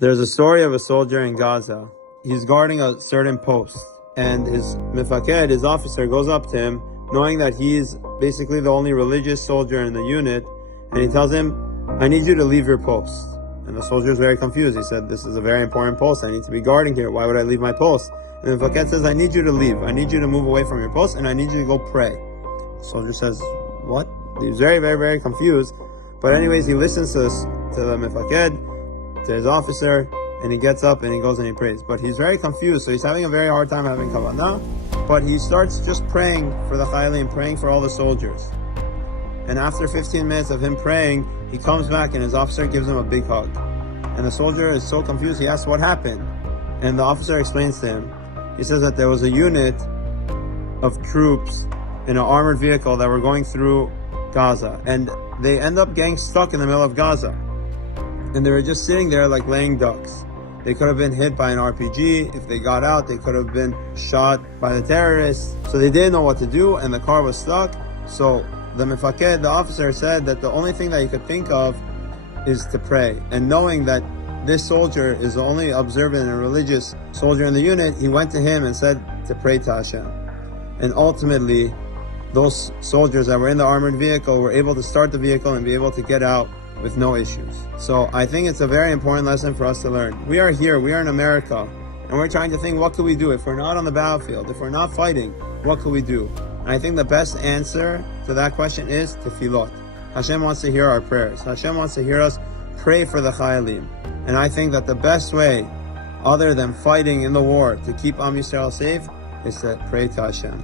There's a story of a soldier in Gaza. He's guarding a certain post, and his mifaked, his officer, goes up to him, knowing that he's basically the only religious soldier in the unit, and he tells him, "I need you to leave your post." And the soldier is very confused. He said, "This is a very important post. I need to be guarding here. Why would I leave my post?" And the mifaked says, "I need you to leave. I need you to move away from your post, and I need you to go pray." The soldier says, "What?" He's very, very, very confused. But anyways, he listens to the mifaked, to his officer, and he gets up and he goes and he prays. But he's very confused, so he's having a very hard time having kavanah. But he starts just praying for the chayalim, praying for all the soldiers. And after 15 minutes of him praying, he comes back and his officer gives him a big hug. And the soldier is so confused, he asks what happened. And the officer explains to him. He says that there was a unit of troops in an armored vehicle that were going through Gaza. And they end up getting stuck in the middle of Gaza. And they were just sitting there like laying ducks. They could have been hit by an RPG. If they got out, they could have been shot by the terrorists. So they didn't know what to do, and the car was stuck. So the mifaked, the officer, said that the only thing that he could think of is to pray. And knowing that this soldier is the only observant and religious soldier in the unit, he went to him and said to pray to Hashem. And ultimately, those soldiers that were in the armored vehicle were able to start the vehicle and be able to get out with no issues. So I think it's a very important lesson for us to learn. We are here, we are in America, and we're trying to think, what could we do? If we're not on the battlefield, if we're not fighting, what could we do? And I think the best answer to that question is tefillot. Hashem wants to hear our prayers. Hashem wants to hear us pray for the chayalim. And I think that the best way, other than fighting in the war, to keep Am Yisrael safe, is to pray to Hashem.